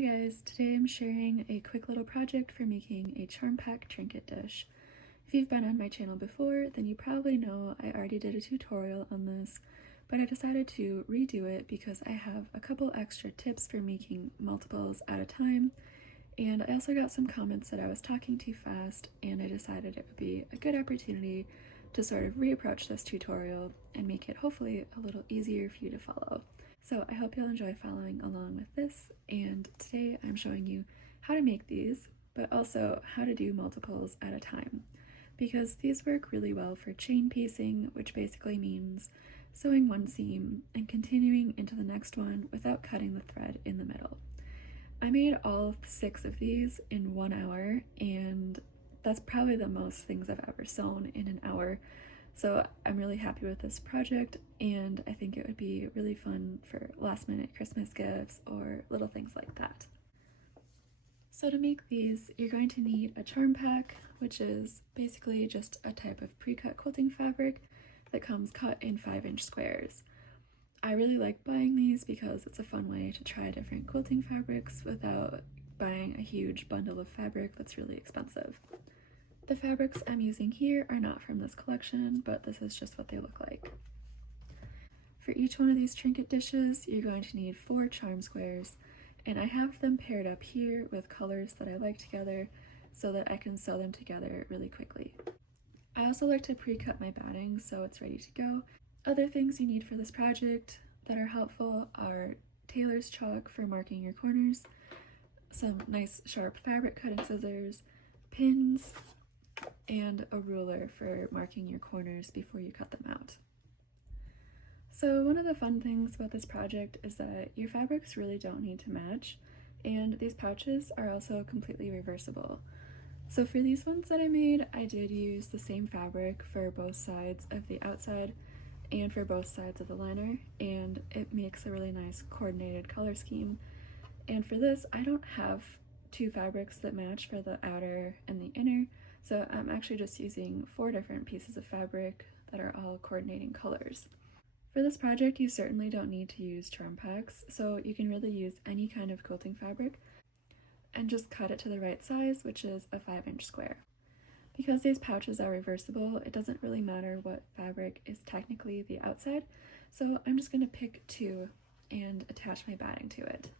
Hi guys, today I'm sharing a quick little project for making a charm pack trinket dish. If you've been on my channel before, then you probably know I already did a tutorial on this, but I decided to redo it because I have a couple extra tips for making multiples at a time, and I also got some comments that I was talking too fast, and I decided it would be a good opportunity to sort of reapproach this tutorial and make it hopefully a little easier for you to follow. So I hope you'll enjoy following along with this, and today I'm showing you how to make these, but also how to do multiples at a time, because these work really well for chain piecing, which basically means sewing one seam and continuing into the next one without cutting the thread in the middle. I made all 6 of these in 1 hour, and that's probably the most things I've ever sewn in an hour. So I'm really happy with this project, and I think it would be really fun for last minute Christmas gifts or little things like that. So to make these, you're going to need a charm pack, which is basically just a type of pre-cut quilting fabric that comes cut in 5-inch squares. I really like buying these because it's a fun way to try different quilting fabrics without buying a huge bundle of fabric that's really expensive. The fabrics I'm using here are not from this collection, but this is just what they look like. For each one of these trinket dishes, you're going to need 4 charm squares, and I have them paired up here with colors that I like together so that I can sew them together really quickly. I also like to pre-cut my batting so it's ready to go. Other things you need for this project that are helpful are tailor's chalk for marking your corners, some nice sharp fabric cutting scissors, pins, and a ruler for marking your corners before you cut them out. So one of the fun things about this project is that your fabrics really don't need to match, and these pouches are also completely reversible. So for these ones that I made, I did use the same fabric for both sides of the outside and for both sides of the liner, and it makes a really nice coordinated color scheme. And for this, I don't have 2 fabrics that match for the outer and the inner, so I'm actually just using 4 different pieces of fabric that are all coordinating colors. For this project, you certainly don't need to use charm packs, so you can really use any kind of quilting fabric and just cut it to the right size, which is a 5-inch square. Because these pouches are reversible, it doesn't really matter what fabric is technically the outside, so I'm just going to pick 2 and attach my batting to it.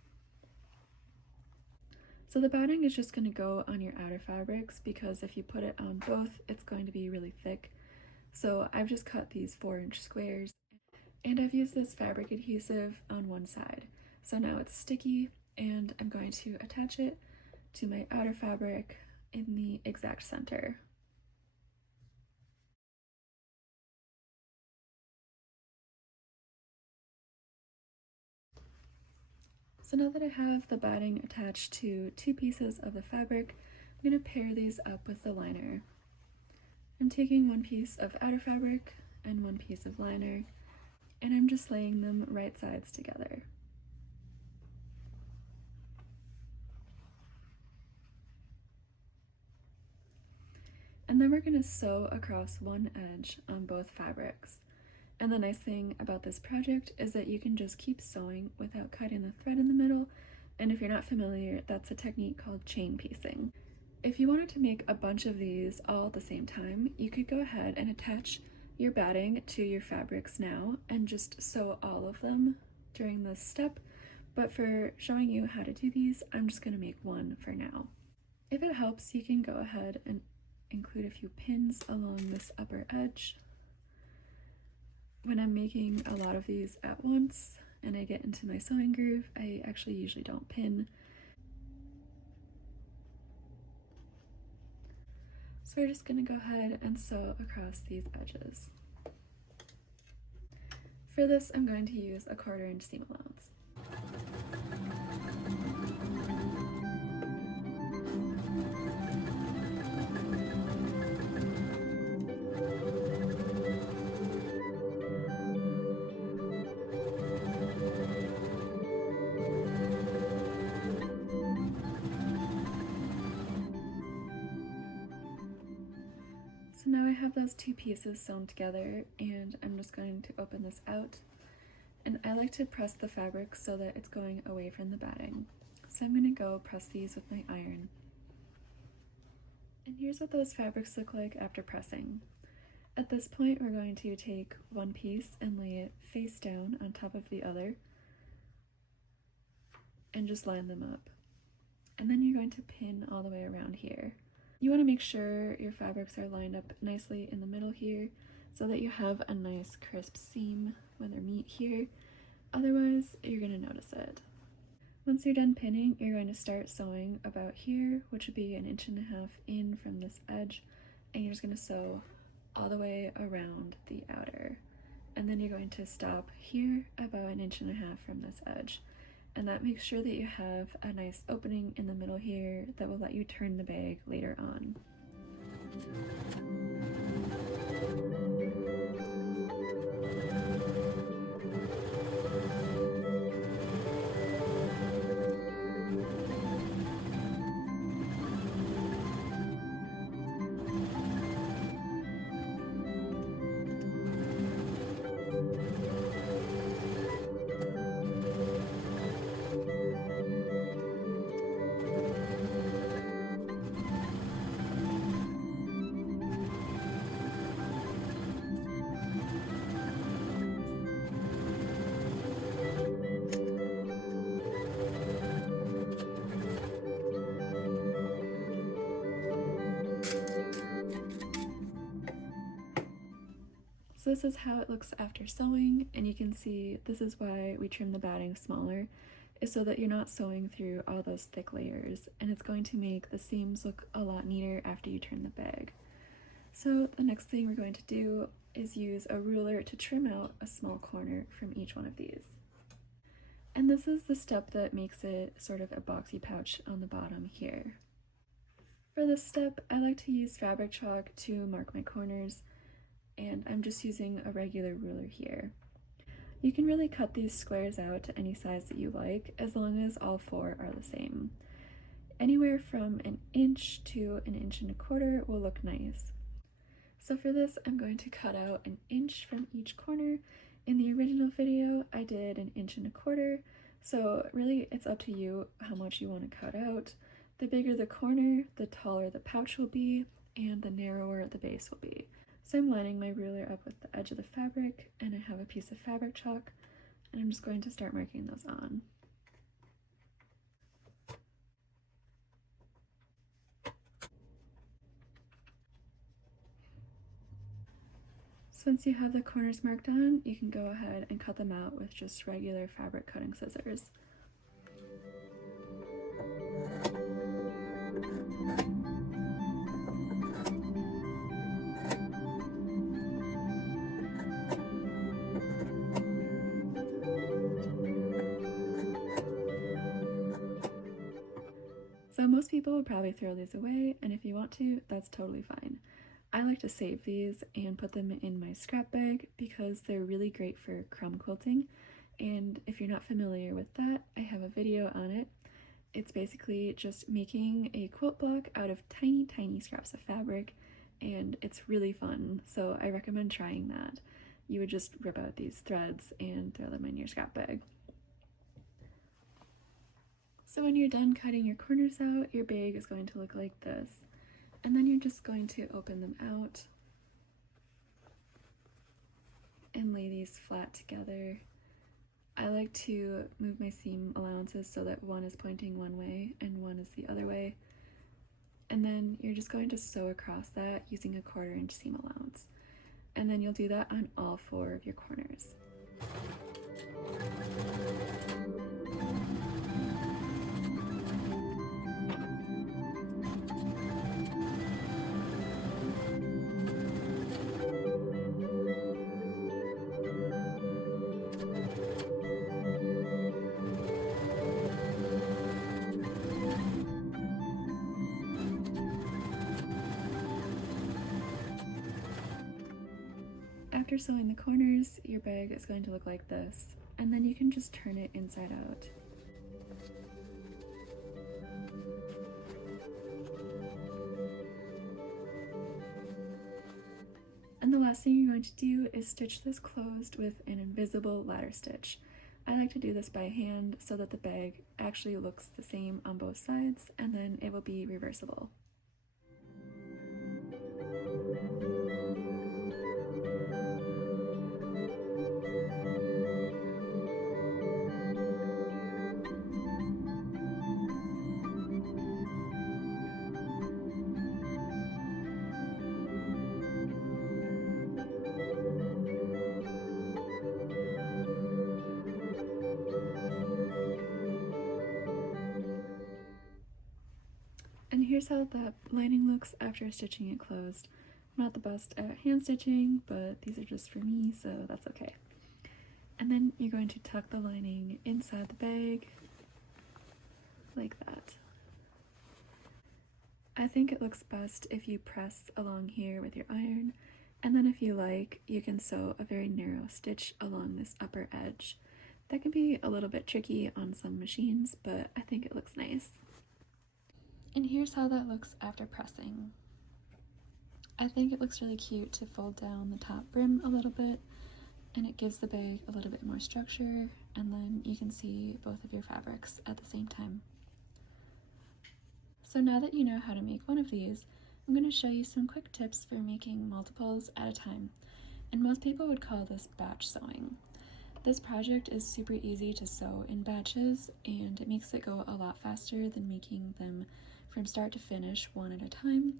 So the batting is just going to go on your outer fabrics because if you put it on both, it's going to be really thick. So I've just cut these 4-inch squares, and I've used this fabric adhesive on one side. So now it's sticky, and I'm going to attach it to my outer fabric in the exact center. So now that I have the batting attached to 2 pieces of the fabric, I'm going to pair these up with the liner. I'm taking 1 piece of outer fabric and 1 piece of liner, and I'm just laying them right sides together. And then we're going to sew across one edge on both fabrics. And the nice thing about this project is that you can just keep sewing without cutting the thread in the middle, and if you're not familiar, that's a technique called chain piecing. If you wanted to make a bunch of these all at the same time, you could go ahead and attach your batting to your fabrics now and just sew all of them during this step, but for showing you how to do these, I'm just going to make one for now. If it helps, you can go ahead and include a few pins along this upper edge. When I'm making a lot of these at once and I get into my sewing groove, I actually usually don't pin. So we're just going to go ahead and sew across these edges. For this, I'm going to use a 1/4-inch seam allowance. So now I have those 2 pieces sewn together, and I'm just going to open this out and I like to press the fabric so that it's going away from the batting. So I'm going to go press these with my iron. And here's what those fabrics look like after pressing. At this point, we're going to take one piece and lay it face down on top of the other and just line them up. And then you're going to pin all the way around here. You want to make sure your fabrics are lined up nicely in the middle here so that you have a nice crisp seam when they meet here. Otherwise, you're going to notice it. Once you're done pinning, you're going to start sewing about here, which would be 1.5 inches in from this edge, and you're just going to sew all the way around the outer. And then you're going to stop here about 1.5 inches from this edge. And that makes sure that you have a nice opening in the middle here that will let you turn the bag later on. So this is how it looks after sewing, and you can see this is why we trim the batting smaller, is so that you're not sewing through all those thick layers, and it's going to make the seams look a lot neater after you turn the bag. So the next thing we're going to do is use a ruler to trim out a small corner from each one of these. And this is the step that makes it sort of a boxy pouch on the bottom here. For this step, I like to use fabric chalk to mark my corners, and I'm just using a regular ruler here. You can really cut these squares out to any size that you like, as long as all 4 are the same. Anywhere from 1 inch to 1.25 inches will look nice. So for this, I'm going to cut out 1 inch from each corner. In the original video, I did 1.25 inches, so really it's up to you how much you want to cut out. The bigger the corner, the taller the pouch will be, and the narrower the base will be. So I'm lining my ruler up with the edge of the fabric, and I have a piece of fabric chalk, and I'm just going to start marking those on. So once you have the corners marked on, you can go ahead and cut them out with just regular fabric cutting scissors. So most people would probably throw these away, and if you want to, that's totally fine. I like to save these and put them in my scrap bag because they're really great for crumb quilting, and if you're not familiar with that, I have a video on it. It's basically just making a quilt block out of tiny scraps of fabric, and it's really fun, so I recommend trying that. You would just rip out these threads and throw them in your scrap bag. So when you're done cutting your corners out, your bag is going to look like this. And then you're just going to open them out and lay these flat together. I like to move my seam allowances so that one is pointing one way and one is the other way. And then you're just going to sew across that using a 1/4 inch seam allowance. And then you'll do that on all 4 of your corners. After sewing the corners, your bag is going to look like this, and then you can just turn it inside out. And the last thing you're going to do is stitch this closed with an invisible ladder stitch. I like to do this by hand so that the bag actually looks the same on both sides, and then it will be reversible. And here's how the lining looks after stitching it closed. I'm not the best at hand stitching, but these are just for me, so that's okay. And then you're going to tuck the lining inside the bag, like that. I think it looks best if you press along here with your iron, and then if you like, you can sew a very narrow stitch along this upper edge. That can be a little bit tricky on some machines, but I think it looks nice. And here's how that looks after pressing. I think it looks really cute to fold down the top brim a little bit, and it gives the bag a little bit more structure, and then you can see both of your fabrics at the same time. So now that you know how to make one of these, I'm going to show you some quick tips for making multiples at a time, and most people would call this batch sewing. This project is super easy to sew in batches, and it makes it go a lot faster than making them from start to finish one at a time.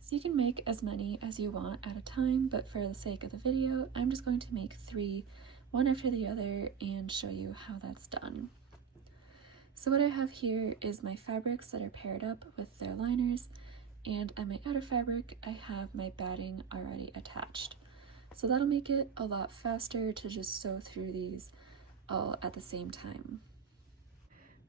So you can make as many as you want at a time, but for the sake of the video, I'm just going to make 3, one after the other, and show you how that's done. So what I have here is my fabrics that are paired up with their liners, and on my outer fabric, I have my batting already attached. So that'll make it a lot faster to just sew through these all at the same time.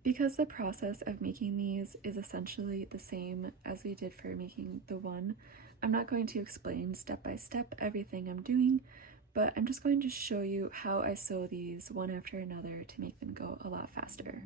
Because the process of making these is essentially the same as we did for making the one, I'm not going to explain step by step everything I'm doing, but I'm just going to show you how I sew these one after another to make them go a lot faster.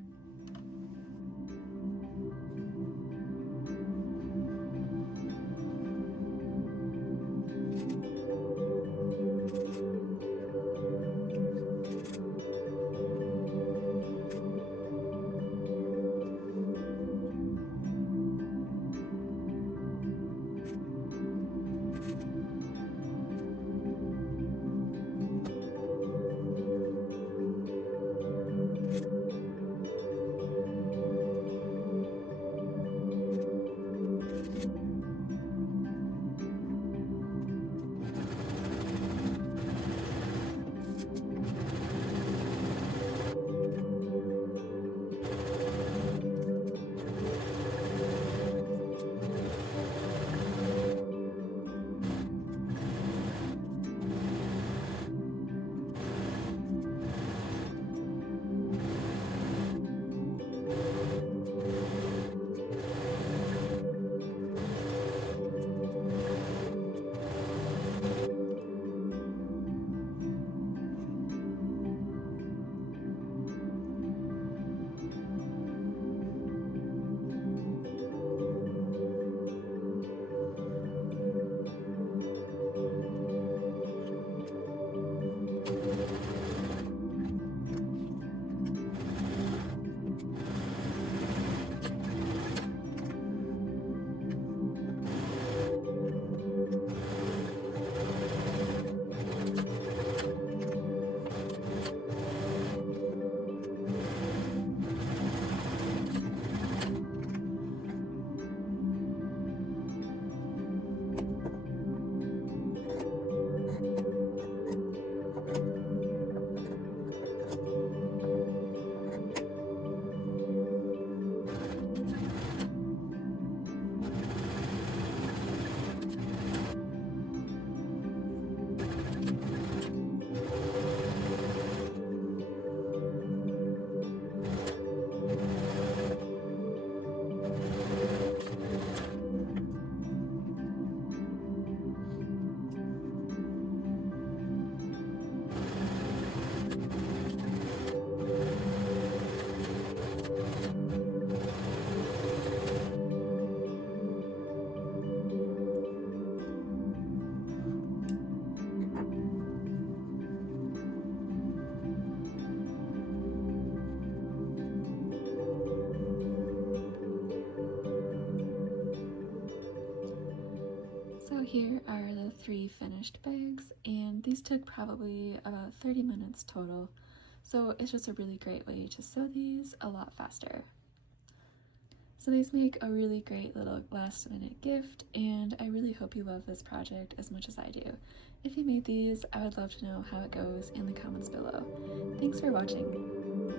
Here are the 3 finished bags, and these took probably about 30 minutes total, so it's just a really great way to sew these a lot faster. So these make a really great little last minute gift, and I really hope you love this project as much as I do. If you made these, I would love to know how it goes in the comments below. Thanks for watching.